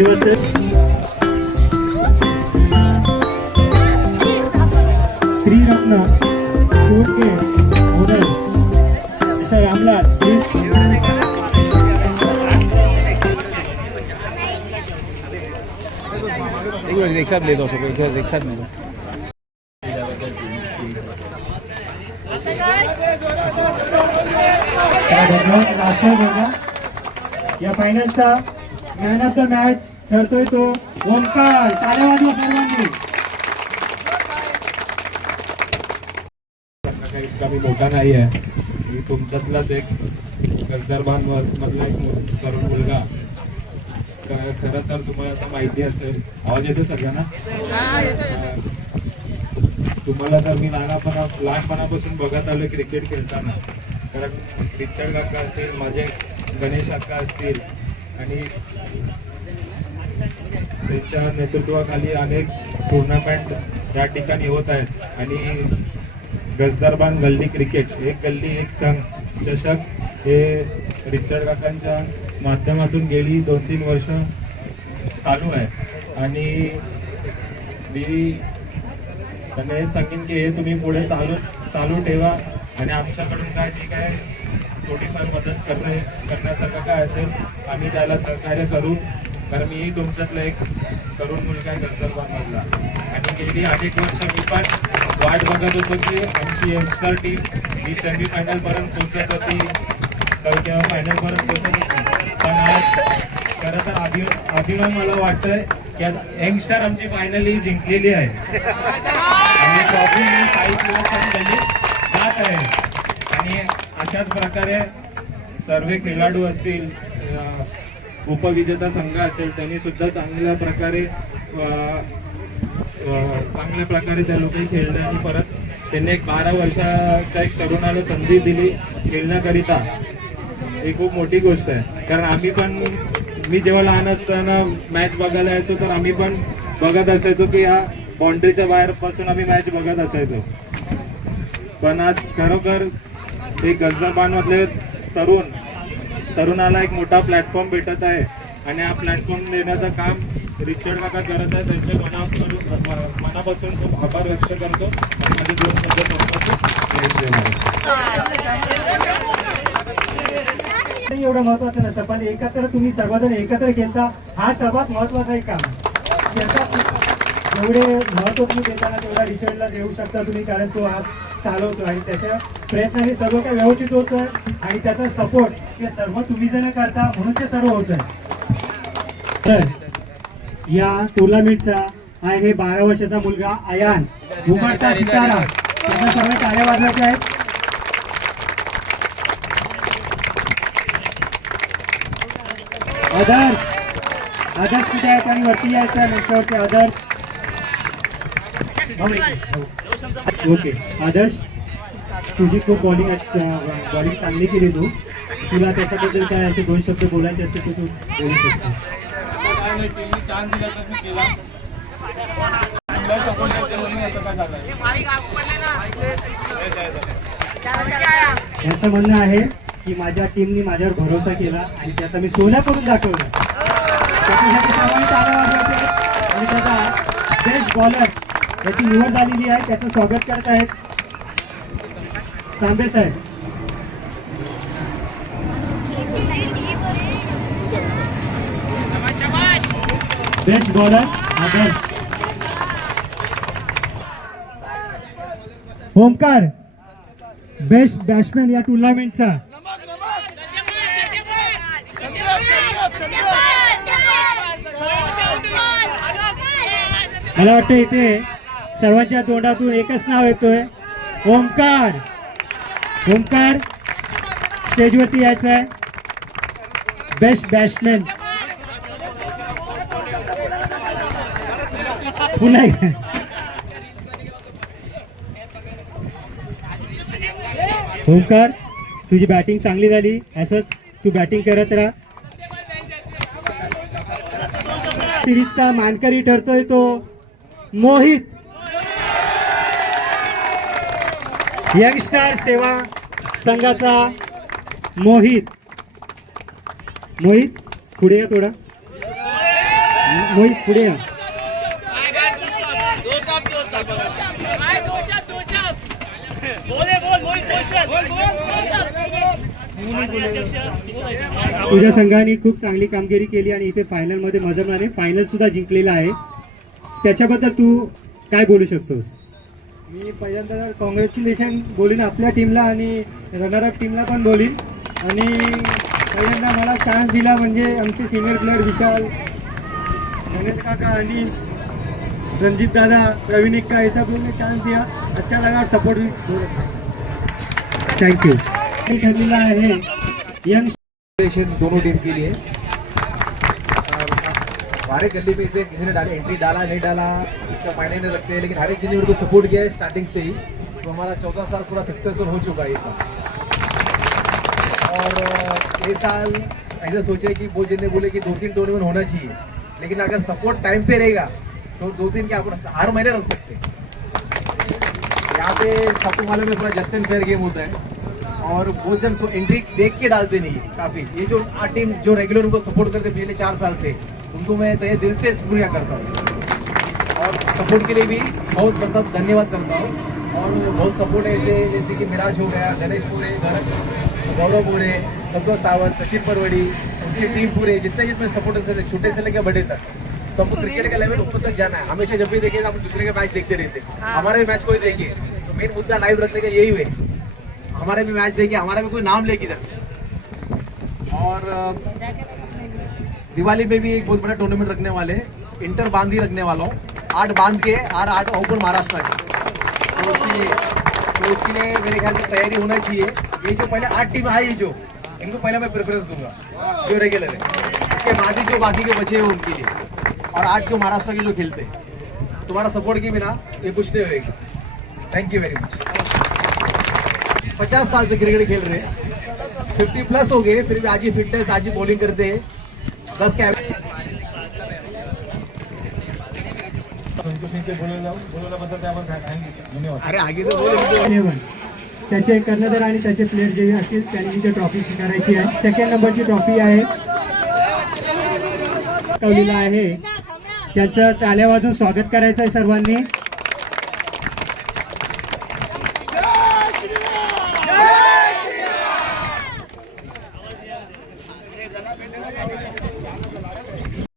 धन्यवाद sir. श्रीरत्न कोटके मोदल sir Ramlal एक साथ ले दो सब एक साथ ले दो। या फायनलचा मॅन ऑफ द मॅच ठरतोय तो ओंकार। टाळ्या वाजवा सर्वांनी। इतका मी मोठा नाही आहे, मी तुमच्यातलाच एक गजदरबान मधला एक तरुण मुलगा। खरं तर तुम्हाला आता माहिती असेल, आवाज येतो सगळ्यांना? तुम्हाला तर मी लहानपणापासून बघत आलो क्रिकेट खेळताना, कारण रिचर्ड काका असेल, माझे गणेश काका असतील आणि त्यांच्या नेतृत्वाखाली अनेक टुर्नामेंट या ठिकाणी होत आहेत। आणि गजदरबान गल्ली क्रिकेट, एक गल्ली एक संघ चषक हे रिचर्ड काकांच्या माध्यमातून गेली 2-3 वर्ष चालू आहे। आणि मी त्यांना हे सांगेन की हे तुम्ही पुढे चालू ठेवा आणि आमच्याकडून काय ठीक आहे थोडीफार मदत करण्यासारखं काय असेल आम्ही त्याला सहकार्य करू, कारण मीही तुमच्यातला एक तरुण मुलगा आहे गजदरबानमधला। आणि गेली अनेक वर्ष मी पण वाट बघत होतो की आमची यंगस्टर टीम ही सेमीफायनलपर्यंत पोहोचत होती, तर तेव्हा फायनलपर्यंत पोहोचत होती। पण आज खरं तर अभिमान मला वाटतंय की यंगस्टर आमची फायनली जिंकलेली आहे आणि ट्रॉफी ही काही दिवसांनी जात आहे। आणि अशाच प्रकारे सर्व खेळाडू असतील, उपविजेता संघ असेल, त्यांनी सुद्धा चांगल्या प्रकारे त्या लोकांनी खेळले आणि परत त्यांनी एक 12 वर्षाच्या एक तरुणाला संधी दिली खेळण्याकरिता। ही खूप मोठी गोष्ट आहे, कारण मी जेव्हा लहान असताना मॅच बघायला यायचो तर आम्ही पण बघत असायचो की या बाउंड्रीच्या बाहेर पासून आम्ही मॅच बघत असायचो। पण आज खरोखर एक गजदरबानमधले तरुणाला एक मोठा प्लॅटफॉर्म भेटत आहे आणि हा प्लॅटफॉर्म देण्याचं काम रिचर्ड काका करत आहे। त्यांच्या मनापासून खूप आभार व्यक्त करतो आणि माझे 2 एवढं महत्वाचं नसतं, पण एकत्र तुम्ही सर्वजण एकत्र खेळता हा सर्वात महत्वाचा एक काम आहे। जेवढे महत्व तुम्ही देताना तेवढा रिचर्डला देऊ शकता तुम्ही, कारण तो आज चालवतो आणि त्याच्या प्रयत्नाने सर्व काही व्यवस्थित होतं आणि त्याचा सपोर्ट हे सर्व तुम्ही जण करता म्हणून ते सर्व होत आहे। तर या टुर्नामेंटचा आहे 12 वर्षाचा मुलगा अयान उमरता सितारा, त्यांना सर्व टाळ्या वाजवायच्या आहेत। आदर्श कुठे आहेत आणि वरती यायचं नंतरवरती आदर्श। ओके आदर्श, तुझी खूप बॉलिंग चांगली केली तुला त्याच्याबद्दल काय असे 2 शब्द बोलायचे असते तर तू बोलू शकतो। यांचं म्हणणं आहे की माझ्या टीमनी माझ्यावर भरोसा केला आणि त्याचा मी सोनं करून दाखवलं। त्याच्यासाठी सर्वांनी टाळ्या वाजवायचे आणि त्याचा बेस्ट बॉलर याची निवड झालेली आहे, त्याचं स्वागत करत आहेत तांबे साहेब। बेस्ट बॉलर आदर्श। ओमकार बेस्ट बॅट्समॅन या टुर्नामेंटचा। मला वाटतं इथे सर्वांच्या तोंडातून एकच नाव येतोय ओमकार। ओमकार स्टेजवरती यायचं आहे, बेस्ट बॅट्समॅन। पुन्हा ओमकार तुझी बॅटिंग चांगली झाली, असंच तू बॅटिंग करत राहा। सिरीजचा मानकरी ठरतोय तो मोहित, यंगस्टार सेवा संघाचा मोहित। पुढे या थोडा। मोहित पुढे या. तुझ्या संघाने खूप चांगली कामगिरी केली आणि इथे फायनलमध्ये मजरनाने फायनल सुद्धा जिंकलेला आहे. त्याच्याबद्दल तू काय बोलू शकतोस? मी पहिल्यांदा कॉंग्रॅच्युलेशन बोलीन आपल्या टीमला आणि रनरअप टीमला पण बोलीन. आणि पहिल्यांदा मला चान्स दिला म्हणजे आमचे सिनियर प्लेअर विशाल, गणेश काका आणि रणजित दादा, प्रवीण एक्का ऐसा ने चान्स दिया. अच्छा लगा, सपोर्ट भी बहुत अच्छा. Thank you. ठरलेला आहे यंग दोनों टीम के लिए. हमारे गली में से किसी ने डाले एंट्री डाला नहीं डाला इसका मायने नहीं रखते हैं, लेकिन हर एक जन को सपोर्ट किया है स्टार्टिंग से ही. तो हमारा 14 साल पूरा सक्सेसफुल हो चुका है ये साल. और ये साल ऐसा सोचे कि वो जिन्हें बोले कि 2-3 टूर्नामेंट होना चाहिए, लेकिन अगर सपोर्ट टाइम पे रहेगा तो 2-3 क्या अपन हर महीने रख सकते हैं. यहाँ पे सबको मालूम है पूरा जस्ट एंड फेयर गेम होता है और वो जन एंट्री देख के डालते नहीं है. काफ़ी ये जो 8 टीम जो रेगुलर उनको सपोर्ट करते पिछले 4 साल से, उनको मैं तहे दिल से शुक्रिया करता हूँ और सपोर्ट के लिए भी बहुत मतलब धन्यवाद करता हूँ. और बहुत सपोर्ट है ऐसे जैसे कि मिराज हो गया, गणेश पूरे, गौरव पूरे, संतोष सावंत, सचिन परवड़ी, उसकी टीम पूरे जितने जितने सपोर्ट करते छोटे से लेकर बड़े तक. तो हमको क्रिकेट का लेवल ऊपर तक जाना है. हमेशा जब भी देखें हम दूसरे के मैच देखते रहते हैं. हमारे भी मैच कोई देखिए तो मेन मुद्दा लाइव रखने का यही हुए. हमारे भी मैच देखिए, हमारा भी कोई नाम लेके जाए. और दिवाली में भी एक बहुत बड़ा टूर्नामेंट रखने वाले, इंटर बांध ही रखने वाला हूँ. 8 बांध के और 8 ओपन महाराष्ट्र के. तो उसके लिए मेरे ख्याल से तैयारी होना चाहिए. ये जो पहले 8 टीम आई जो इनको पहले मैं प्रेफरेंस दूंगा जो रेगुलर है. इसके बाद ही जो बाकी के बचे हैं उनके लिए, और 8 जो महाराष्ट्र के जो खेलते हैं. तुम्हारा सपोर्ट के बिना ये कुछ नहीं होएगा. Thank you very much. 50 साल से क्रिकेट खेल रहे हैं, 50 प्लस हो गए, फिर भी आज ही फिटनेस, आज ही बॉलिंग करते हैं. 10 का अरे आगे तो बोले. त्याचे कर्णधार आणि त्याचे प्लेयर जे असतील त्यांनी इथे ट्रॉफी स्वीकारायची आहे. सेकंड नंबरची ट्रॉफी आहे आहे त्याचं टाळ्या वाजून स्वागत करायचं आहे सर्वांनी.